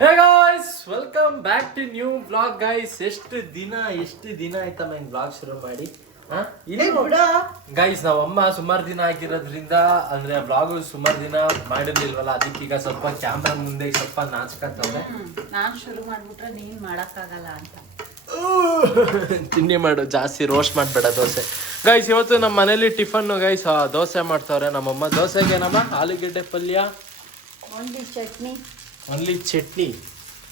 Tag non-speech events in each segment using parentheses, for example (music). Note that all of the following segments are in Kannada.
Hey guys welcome back to new vlog guys ಎಷ್ಟು ದಿನ ಎಷ್ಟು ದಿನ ಆಯ್ತಮ್ಮ ಇನ್ ಬ್ಲಾಗ್ ಶುರು ಮಾಡಿ? ಗೈಸ್ ನಾವಮ್ಮ ಅಮ್ಮ ಸುಮಾರು ದಿನ ಆಗಿರೋದ್ರಿಂದ ಅಂದ್ರೆ ಬ್ಲಾಗ್ ಸುಮಾರು ದಿನ ಮಾಡಿರ್ಲಿಲ್ವಲ್ಲ ಅದಕ್ಕೀಗ ಸ್ವಲ್ಪ ಕ್ಯಾಮ್ರಾ ಮುಂದೆ ಸ್ವಲ್ಪ ನಾಚ್ಕತ್ತವ್ರೆ ನಾನ್ ಶುರು ಮಾಡ್ಬಿಟ್ರೆ ನೀನ್ ಮಾಡಕ್ಕಾಗಲ್ಲ ಅಂತ. (laughs) ತಿಂಡಿ ಮಾಡು ಜಾಸ್ತಿ ರೋಸ್ಟ್ ಮಾಡ್ಬೇಡ ದೋಸೆ. ಗೈಸ್ ಇವತ್ತು ನಮ್ಮ ಮನೇಲಿ ಟಿಫನ್ ಗೈಸ್ ದೋಸೆ ಮಾಡ್ತಾವ್ರೆ ನಮ್ಮಮ್ಮ. ದೋಸೆಗೆ ನಮ್ಮ ಆಲೂಗಡ್ಡೆ ಪಲ್ಯ. ಒಂದಿ ಚಟ್ನಿ. ಒನ್ಲಿ ಚಟ್ನಿ.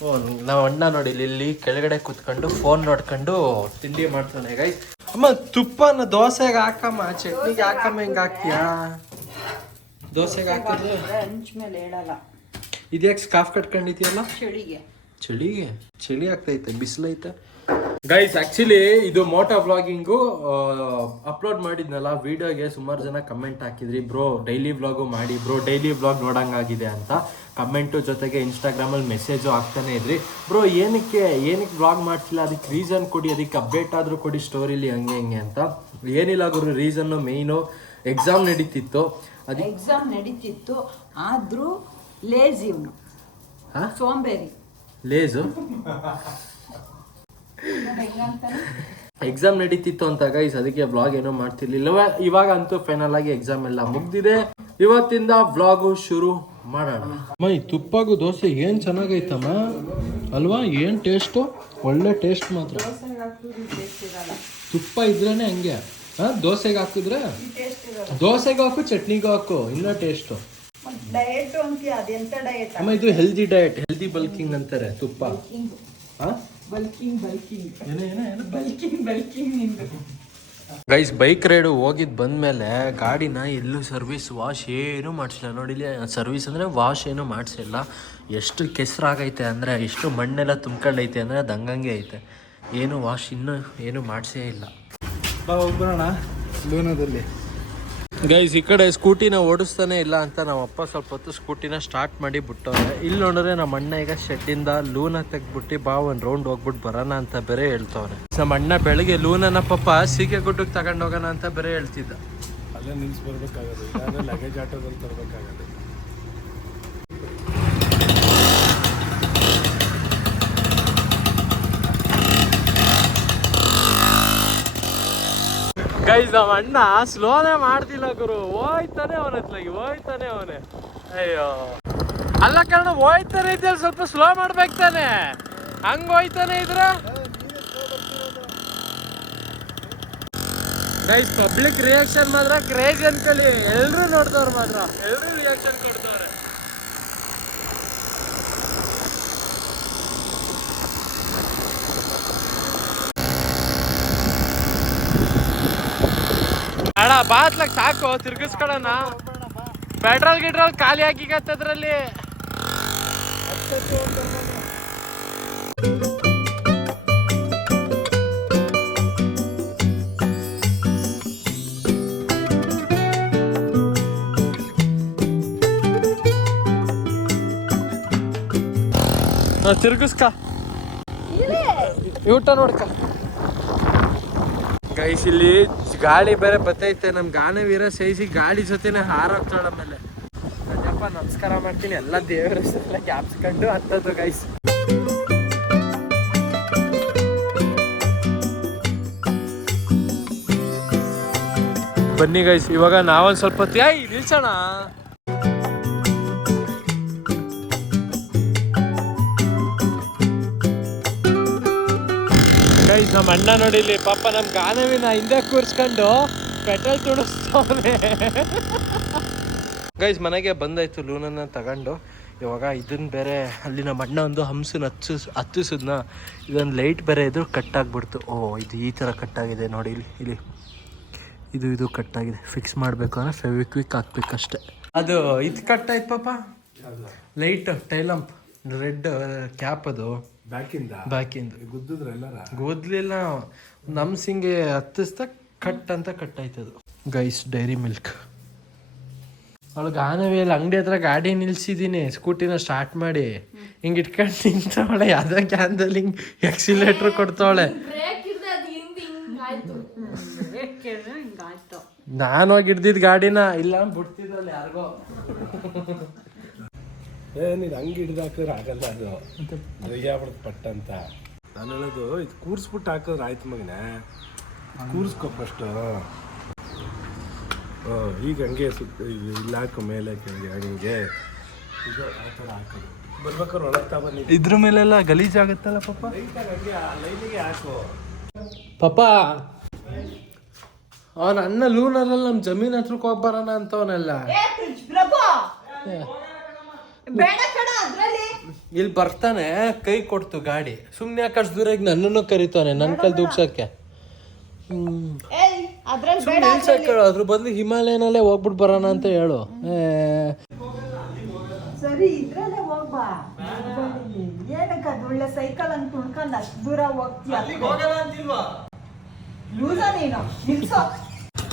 ಓ ನಾವು ಅಣ್ಣ ನೋಡಿ ಇಲ್ಲಿ- ಇಲ್ಲಿ ಕೆಳಗಡೆ ಕುತ್ಕೊಂಡು ಫೋನ್ ನೋಡ್ಕೊಂಡು ತಿಂಡಿ ಮಾಡ್ತಾನೆ ಗೈಸ್ ಅಮ್ಮ ತುಪ್ಪನ ದೋಸೆಗೆ ಹಾಕಮ್ಮ ಚಟ್ನಿಗೆ ಹಾಕಮ್ಮ ಹೆಂಗ್ ಹಾಕ್ತೀಯಾ? ದೋಸೆಗೆ ಹಾಕಿದ್ರೆ ಹಂಚ್ ಮೇಲೆ ಹೇಳಲ್ಲ. ಇದ್ಯಾಕೆ ಸ್ಕಾಫ್ ಕಟ್ಕೊಂಡಿದ್ಯಲ್ಲ? ಚಳಿಗೆ. ಚಳಿಗೆ? ಚಳಿ ಆಗ್ತೈತೆ ಬಿಸಿಲೈತೆ. ಗೈಸ್ ಆಕ್ಚುಲಿ ಇದು ಮೋಟೋ ವ್ಲಾಗಿಂಗು ಅಪ್ಲೋಡ್ ಮಾಡಿದ್ನಲ್ಲ ವಿಡಿಯೋಗೆ ಸುಮಾರು ಜನ ಕಮೆಂಟ್ ಹಾಕಿದ್ರಿ ಬ್ರೋ ಡೈಲಿ ವ್ಲಾಗು ಮಾಡಿ ಬ್ರೋ ಡೈಲಿ ವ್ಲಾಗ್ ನೋಡಂಗಾಗಿದೆ ಅಂತ ಕಮೆಂಟು ಜೊತೆಗೆ ಇನ್ಸ್ಟಾಗ್ರಾಮಲ್ಲಿ ಮೆಸೇಜು ಹಾಕ್ತಾನೆ ಇದ್ರಿ. ಬ್ರೋ ಏನಕ್ಕೆ ಏನಕ್ಕೆ ವ್ಲಾಗ್ ಮಾಡ್ತಿಲ್ಲ? ಅದಕ್ಕೆ ರೀಸನ್ ಕೊಡಿ ಅದಕ್ಕೆ ಅಪ್ಡೇಟ್ ಆದರೂ ಕೊಡಿ ಸ್ಟೋರಿಲಿ ಹಂಗೆ ಹಿಂಗೆ ಅಂತ. ಏನಿಲ್ಲ ಗುರು ರೀಸನ್ನು ಮೇಯ್ನು ಎಕ್ಸಾಮ್ ನಡೀತಿತ್ತು. ಅದು ಎಕ್ಸಾಮ್ ನಡೀತಿತ್ತು ಆದರೂ ಲೇಜ್ ಇವನು ಹಾ? ಸೋಂಬೇರಿ. ಲೇಸು (laughs) ಎಕ್ಸಾಮ್ ನಡೀತಿತ್ತು ಅಂತ ಗೈಸ್ ಅದಕ್ಕೆ ಬ್ಲಾಗ್ ಏನೋ ಮಾಡ್ತಿರ್ಲಿಲ್ಲ. ಇವ- ಇವಾಗ ಅಂತೂ ಫೈನಲ್ ಆಗಿ ಎಕ್ಸಾಮ್ ಎಲ್ಲ ಮುಗ್ದಿದೆ. ಇವತ್ತಿಂದ ವ್ಲಾಗು ಶುರು ಮಾಡೋಣ. ಮೈ ತುಪ್ಪಗೂ ದೋಸೆ ಏನ್ ಚೆನ್ನಾಗೈತಮ್ಮ? ಅಲ್ವಾ? ಏನ್ ಟೇಸ್ಟು ಒಳ್ಳೆ ಟೇಸ್ಟ್ ಮಾತ್ರ. ತುಪ್ಪ ಇದ್ರೇನೆ ಹಂಗೆ. ಹಾ? ದೋಸೆಗೆ ಹಾಕಿದ್ರೆ? ದೋಸೆಗೆ ಹಾಕು ಚಟ್ನಿಗೂ ಹಾಕು ಇನ್ನ ಟೇಸ್ಟು ಡಯಟ್ ಅಂತೀಯ ಅದೆಂತ ಡಯಟ್ ಅಮ್ಮ ಇದು ಹೆಲ್ದಿ ಡಯಟ್ ಹೆಲ್ದಿ ಬಲ್ಕಿಂಗ್ ಅಂತಾರೆ ತುಪ್ಪ. ಹಾ? Bulking bulking. ಏನೇ ಏನೇ ಏನೇ. ಬಲ್ಕಿಂಗ್ ಬಲ್ಕಿಂಗ್ ನಿಂದು. ಗೈಸ್ ಬೈಕ್ ರೈಡು ಹೋಗಿದ್ದು ಬಂದಮೇಲೆ ಗಾಡಿನ ಎಲ್ಲೂ ಸರ್ವಿಸ್ ವಾಶ್ ಏನು ಮಾಡಿಸಿಲ್ಲ. ನೋಡಿಲಿ ಸರ್ವಿಸ್ ಅಂದರೆ ವಾಶ್ ಏನು ಮಾಡಿಸಿಲ್ಲ. ಎಷ್ಟು ಕೆಸರಾಗೈತೆ ಅಂದರೆ ಎಷ್ಟು ಮಣ್ಣೆಲ್ಲ ತುಂಬ್ಕೊಂಡೈತೆ ಅಂದರೆ ದಂಗಂಗೆ ಹಂಗಂಗೆ ಐತೆ. ಏನು ವಾಶ್ ಇನ್ನೂ ಏನು ಮಾಡಿಸೇ ಇಲ್ಲ. ಬಾ ಹೋಗ್ಬರೋಣ ಲೂನದಲ್ಲಿ. ಗೈಸ್ ಈ ಕಡೆ ಸ್ಕೂಟಿನ ಓಡಿಸ್ತಾನೆ ಇಲ್ಲ ಅಂತ ನಮ್ಮ ಅಪ್ಪ ಸ್ವಲ್ಪ ಹೊತ್ತು ಸ್ಕೂಟಿನ ಸ್ಟಾರ್ಟ್ ಮಾಡಿ ಬಿಟ್ಟವ್ರೆ. ಇಲ್ಲಿ ನೋಡಿದ್ರೆ ನಮ್ಮ ಅಣ್ಣ ಈಗ ಶೆಡ್ಡಿಂದ ಲೂನ ತೆಗ್ಬಿಟ್ಟು ಬಾ ಒಂದು ರೌಂಡ್ ಹೋಗ್ಬಿಟ್ಟು ಬರೋಣ ಅಂತ ಬೇರೆ ಹೇಳ್ತವ್ರೆ. ನಮ್ಮ ಅಣ್ಣ ಬೆಳಗ್ಗೆ ಲೂನನ ಪಾಪ ಸೀಗೆ ಗುಡ್ಡಕ್ಕೆ ತಗೊಂಡು ಹೋಗೋಣ ಅಂತ ಬೇರೆ ಹೇಳ್ತಿದ್ದ. ಅಲ್ಲೇ ನಿಲ್ಸಿ ಬರ್ಬೇಕಾಗದು ಲಗೇಜ್ ಆಟೋದಲ್ಲಿ ತರಬೇಕಾಗೋದು. ಗೈಸ್ ನಮ್ಮ ಅಣ್ಣ ಸ್ಲೋನೇ ಮಾಡ್ತಿಲ್ಲ ಗುರು. ಹೋಯ್ತಾನೆ ಅವನ ಹತ್ಲಾಗಿ, ಹೋಯ್ತಾನೆ ಅವನೇ. ಅಯ್ಯೋ. ಅಲ್ಲ ಕಾರಣ ಹೋಯ್ತಾನೆ ಇದ್ದಲ್ಲಿ ಸ್ವಲ್ಪ ಸ್ಲೋ ಮಾಡ್ಬೇಕು ತಾನೆ. ಹಂಗ ಹೋಯ್ತಾನೆ ಇದ್ರ? ಗೈಸ್ ಪಬ್ಲಿಕ್ ರಿಯಾಕ್ಷನ್ ಮಾತ್ರ ಕ್ರೇಜ್ ಅನ್ಕೊಳ್ಳಿ. ಎಲ್ರು ನೋಡ್ತಾರ ಮಾತ್ರ. ಎಲ್ರು ರಿಯಾಕ್ಷನ್ ಕೊಡ್ತವ್ರೆ ಬಾತ್ಲಕ್ ಸಾಕು ತಿರ್ಗಿಸ್ಕೊಳಣ ಪೆಟ್ರೋಲ್ ಗಿಟ್ರೋಲ್ ಖಾಲಿ ಹಾಕಿಗತ್ತದ್ರಲ್ಲಿ ತಿರ್ಗಿಸ್ಕ. ಊಟ ನೋಡ್ಕ. ಗೈಸ್ ಇಲ್ಲಿ ಗಾಳಿ ಬೇರೆ ಬತ್ತೈತೆ. ನಮ್ ಗಾನವೀರ ಸೈಸಿ ಗಾಳಿ ಜೊತೆನೆ ಹಾರೋಗ್ತಾಳ ಮೇಲೆ ಅದಪ್ಪ ನಮಸ್ಕಾರ ಮಾಡ್ತೀನಿ. ಎಲ್ಲ ದೇವರ ಹೆಸರೆಲ್ಲ ಕ್ಯಾಪ್ಸ್ಕೊಂಡು ಅಂತದ್ದು ಗೈಸ್ ಬನ್ನಿ ಗೈಸ್ ಇವಾಗ ನಾವೊಂದು ಸ್ವಲ್ಪ ಏಯ್ ನಿಲ್ಸೋಣ ಗೈಸ್ ನಮ್ಮ ಅಣ್ಣ ನೋಡಿಲಿ ಪಾಪ ನಮ್ ಗಾನವಿನ ಹಿಂದೆ ಕೂರ್ಸ್ಕೊಂಡು ಪೆಟ್ರೋಲ್ ತುಡಿಸ್ತವನೆ ಗೈಸ್ ಮನೆಗೆ ಬಂದಾಯ್ತು ಲೂನನ್ನ ತಗೊಂಡು. ಇವಾಗ ಇದನ್ನ ಬೇರೆ ಅಲ್ಲಿ ನಮ್ಮ ಅಣ್ಣ ಒಂದು ಹಂಸನ ಹಚ್ಚು ಹತ್ತಿಸಿದ್ನ. ಇದೊಂದು ಲೈಟ್ ಬೇರೆ ಇದ್ರು ಕಟ್ ಆಗ್ಬಿಡ್ತು. ಓ ಇದು ಈ ಥರ ಕಟ್ ಆಗಿದೆ ನೋಡಿ ಇಲ್ಲಿ ಇಲ್ಲಿ. ಇದು ಇದು ಕಟ್ ಆಗಿದೆ. ಫಿಕ್ಸ್ ಮಾಡಬೇಕು ಅಂದ್ರೆ ಫೆವಿಕ್ವಿಕ್ ಹಾಕ್ಬೇಕಷ್ಟೆ. ಅದು ಇದು ಕಟ್ ಆಯ್ತು ಪಾಪ? ಲೈಟ್ ಟೈಲಂಪ್ ರೆಡ್ ಕ್ಯಾಪ್ ಅದು. ಬ್ಯಾಕಿಂದ ಬ್ಯಾಕಿಂದ ಗುದ್ದಿದ್ರ ಎಲ್ಲಾರ? ಗೊದ್ಲಿಲ್ಲ ನಮ್ ಸಿಂಗೆ ಹತ್ತಿಸ್ತಾ ಕಟ್ ಅಂತ ಕಟ್ ಆಯ್ತದು. ಗೈಸ್ ಡೈರಿ ಮಿಲ್ಕ್ ಅವಳು ಇಲ್ಲ. ಅಂಗಡಿ ಹತ್ರ ಗಾಡಿ ನಿಲ್ಸಿದೀನಿ. ಸ್ಕೂಟಿನ ಸ್ಟಾರ್ಟ್ ಮಾಡಿ. ಹಿಂಗೆ ಇಟ್ಕೊಂಡು ನಿಂತವಳೆ. ಯಾವುದೇ ಕ್ಯಾನ್ದಲ್ಲಿ ಹಿಂಗೆ ಎಕ್ಸಿಲೇಟ್ರ್ ಕೊಡ್ತಾವಳೆ. ನಾನು ಹೋಗಿ ಹಿಡ್ದಿದ್ ಗಾಡಿನ. ಇಲ್ಲ ಬಿಡ್ತಿದ್ರಲ್ಲಿ ಯಾರಿಗೋ. ಏ ನೀನು ಹಂಗೆ ಹಿಡ್ದು ಹಾಕಿದ್ರೆ ಆಗಲ್ಲ ಅದು. ಆಗ್ಬಿಡುತ್ತೆ ಪಟ್ಟ ಅಂತ. ನಾನು ಹೇಳೋದು ಇದು ಕೂರಿಸ್ಬಿಟ್ಟು ಹಾಕಿದ್ರೆ ಆಯ್ತು ಮಗನೇ. ಕೂರಿಸ್ಕೊ ಫಸ್ಟು ಈಗ ಹಂಗೆ ಸುತ್ತ ಇಲ್ಲ ಹಾಕು ಮೇಲೆ ಕೆಳಗೆ ಹಂಗೆ. ಇದು ಆ ಥರ ಹಾಕೋದು ಬರ್ಬೇಕಾದ್ರೆ ಒಳಗ್ತಾ ಬನ್ನಿ. ಇದ್ರ ಮೇಲೆಲ್ಲ ಗಲೀಜಾಗತ್ತಲ್ಲ ಪಾಪ? ಹಂಗೆ ಆ ಲೈನಿಗೆ ಹಾಕು. ಪಾಪ ಅವನ ಅಣ್ಣ ಲೂನರಲ್ಲಿ ನಮ್ಮ ಜಮೀನ್ ಹತ್ರಕ್ಕೆ ಹೋಗ್ಬರೋಣ ಅಂತವನಲ್ಲ. ಇಲ್ಲಿ ಬರ್ತಾನೆ ಕೈ ಕೊಡ್ತು ಗಾಡಿ. ಸುಮ್ನೆ ಆಕಾಶ ದೂರ ನನ್ನನ್ನು ಕರಿತಾನೆ ನನ್ನ ಕಲ್ ದೂಗ್ಸಕ್ಕೆ ಹೇಳು ಅದ್ರ ಬದಲು ಹಿಮಾಲಯನಲ್ಲೇ ಹೋಗ್ಬಿಟ್ಟು ಬರೋಣ ಅಂತ ಹೇಳು. ಸರಿ ಇದ್ರಲ್ಲೇ ಹೋಗ್ಬಾ. ಏನಕ್ಕ ಒಳ್ಳೆ ಸೈಕಲ್ ಅಂತ ತುಳ್ಕೊಂಡು ಅಷ್ಟು ದೂರ ಹೋಗ್ತೀಯ? ಲೂಸ ನೀನು ನಿಲ್ಸೋ.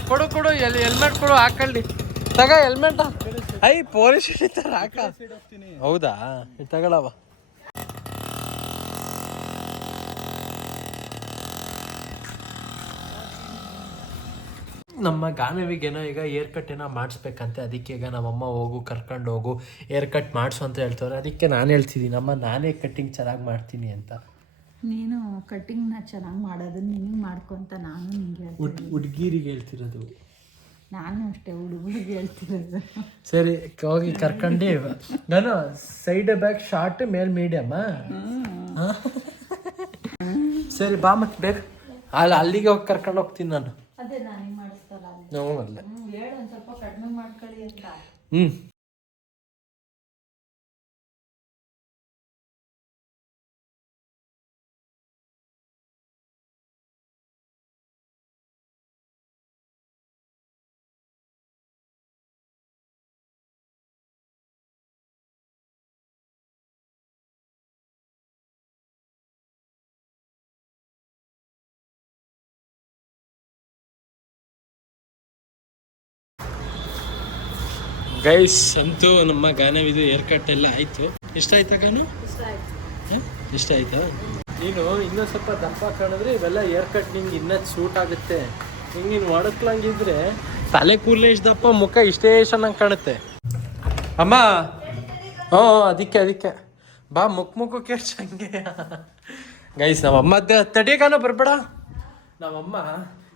ಕೊಡು ಕೊಡು ಎಲ್ಲಿ ಹೆಲ್ಮೆಟ್ ಕೊಡು ಹಾಕೊಳ್ಳಿ. ತಗ ಹೆಲ್ಮೆಟ್ ಐ ಪೊಲೀಸ್ ಹಿಡಿತಾರ ಹಾಕ ಹೌದಾ? ತಗೊಳವ. ನಮ್ಮ ಗಾನವಿಗೇನೋ ಈಗ ಏರ್ ಕಟ್ ಏನೋ ಮಾಡಿಸ್ಬೇಕಂತೆ. ಅದಕ್ಕೆ ಈಗ ನಮ್ಮಮ್ಮ ಹೋಗು ಕರ್ಕೊಂಡು ಹೋಗು ಏರ್ ಕಟ್ ಮಾಡಿಸು ಅಂತ ಹೇಳ್ತವ್ರೆ. ಅದಕ್ಕೆ ನಾನು ಹೇಳ್ತಿದ್ದೀನಿ. ಅಮ್ಮ ನಾನೇ ಕಟ್ಟಿಂಗ್ ಚೆನ್ನಾಗಿ ಮಾಡ್ತೀನಿ ಅಂತ. ನೀನು ಕಟ್ಟಿಂಗ್ನ ಚೆನ್ನಾಗಿ ಮಾಡೋದು ನಿನಗೆ ಮಾಡ್ಕೊಂತ ನಾನು ನಿಂಗೆ ಹುಡ್ಗೀರಿಗೆ ಹೇಳ್ತಿರೋದು. ನಾನು ಅಷ್ಟೇ ಹುಡುಗರಿಗೆ ಹೇಳ್ತಿರೋದು. ಸರಿ ಹೋಗಿ ಕರ್ಕೊಂಡು ನಾನು ಸೈಡ್ ಬ್ಯಾಕ್ ಶಾರ್ಟ್ ಮೇಲ್ ಮೀಡಿಯಮ್ಮ ಸರಿ ಬಾ ಮತ್ ಬೇಗ. ಅಲ್ಲಿ ಅಲ್ಲಿಗೆ ಹೋಗಿ ಕರ್ಕೊಂಡು ಹೋಗ್ತೀನಿ ನಾನು. ಅದೇ ನಾನೇ ಮಾಡಿಸ್ತಲ್ಲ ಹ್ಞೂ ಅಲ್ಲೇ. ಹ್ಞೂ ಹೇಳು ಒಂದು ಸ್ವಲ್ಪ ಕಡಿಮೆ ಮಾಡ್ಕೊಳ್ಳಿ ಅಂತ. ಹ್ಞೂ ಗೈಸ್ ಅಂತೂ ನಮ್ಮ ಗಾನವಿದು ಏರ್ ಕಟ್ ಎಲ್ಲ ಆಯ್ತು. ಇಷ್ಟ ಆಯ್ತಾ ಗಾನು? ಇಷ್ಟ ಆಯ್ತಾ ನೀನು ಇನ್ನೂ ಸ್ವಲ್ಪ ದಪ್ಪ ಕಾಣಿದ್ರೆ ಇವೆಲ್ಲ ಏರ್ ಕಟ್ ನಿಂಗೆ ಇನ್ನೂ ಸೂಟ್ ಆಗುತ್ತೆ. ಹಿಂಗೆ ನೀನು ಒಡಕ್ಲಂಗಿದ್ರೆ ತಲೆ ಕೂದಲೇ ಇಷ್ಟು ದಪ್ಪ ಮುಖ ಇಷ್ಟೇ ಚೆನ್ನಾಗಿ ಕಾಣುತ್ತೆ. ಅಮ್ಮ! ಹ್ಞೂ ಅದಕ್ಕೆ ಅದಕ್ಕೆ. ಬಾ ಮುಖ ಮುಖಕ್ಕೆ ಹಂಗೆ. ಗೈಸ್ ನಮ್ಮ ಅಮ್ಮ ತಡಿಯಗಾನ ಬರ್ಬೇಡ. ನಮ್ಮಮ್ಮ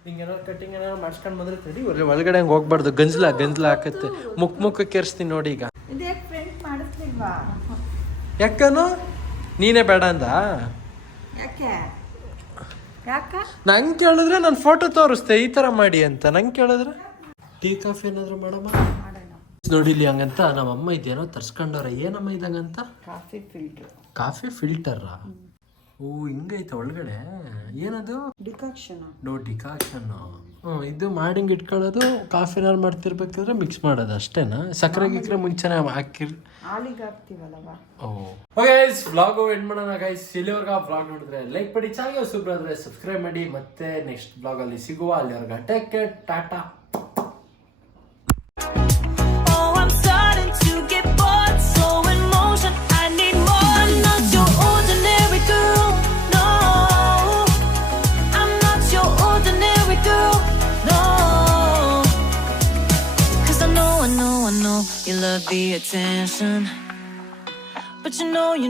ಹಿಂಗೆ ಕಟಿಂಗ್ ಏನಾದ್ರು ಮಾಡ್ಸ್ಕೊಂಡ್ ಬಂದ್ರೆ ತಡಿ ಒಳಗಡೆ ಹಂಗೆ ಹೋಗ್ಬಾರ್ದು ಗಂಜ್ಲ ಗಂಜ್ಲ ಹಾಕತ್ತೆ ಮುಖ ಮುಖಕ್ಕೆ ನೋಡಿ ಈಗ. ಇದೇ ಪ್ರಿಂಟ್ ಮಾಡಿಸ್ಲಿಲ್ವಾ? ಯಾಕನು? ನೀನೇ ಬೇಡ ಅಂದ? ಯಾಕೆ? ಯಾಕ? ನಂಗೆ ಕೇಳಿದ್ರೆ ನಾನು ಫೋಟೋ ತೋರಿಸ್ತೆ ಈ ಥರ ಮಾಡಿ ಅಂತ. ನಂಗೆ ಕೇಳಿದ್ರೆ? ಟೀ ಕಾಫಿ ಏನಾದ್ರು ಮಾಡಮ್ಮ? ನೋಡಿಲಿ ನೋಡಿ ಇಲ್ಲಿ ಹಂಗಂತ ನಮ್ಮಮ್ಮ ಇದೇನೋ ತರ್ಸ್ಕೊಂಡವ್ರ. ಏನಮ್ಮ ಇದಂಗಂತ? ಕಾಫಿ ಫಿಲ್ಟರ್ ಕಾಫಿ ಫಿಲ್ಟರಾ ಓ ಹಿಂಗೈತೆ ಒಳಗಡೆ. ಏನದು? ಡಿಕಾಕ್ಷನ್. No decoction. ಇದು ಮಾಡಿಂಗ್ ಇಟ್ಕೊಳ್ಳೋದು ಕಾಫಿನಾರು ಮಾಡ್ತಿರ್ಬೇಕಾದ್ರೆ ಮಿಕ್ಸ್ ಮಾಡೋದು ಅಷ್ಟೇನಾ? ಸಕ್ಕರೆ ಗಿಕ್ರೆ ಮುಂಚೆನೆ ಹಾಕಿರ್ ಹಾಲಿಗೆ ಹಾಕ್ತೀವಲ್ಲವ? ಓ. ಗೈಸ್ ವ್ಲಾಗ್ ಎಂಡ್ ಮಾಡೋಣ ಗೈಸ್ ಇಲ್ಲಿವರೆಗೂ ವ್ಲಾಗ್ ನೋಡಿದ್ರೆ ಲೈಕ್ ಮಾಡಿ ಚಾನಲ್ ಸೂಪರ್ ಆದ್ರೆ ಸಬ್ಸ್ಕ್ರೈಬ್ ಮಾಡಿ. ಮತ್ತೆ ನೆಕ್ಸ್ಟ್ ಬ್ಲಾಗ್ ಅಲ್ಲಿ ಸಿಗುವ ಅಲ್ಲಿವರೆಗೂ take care tata. Attention, but you know you.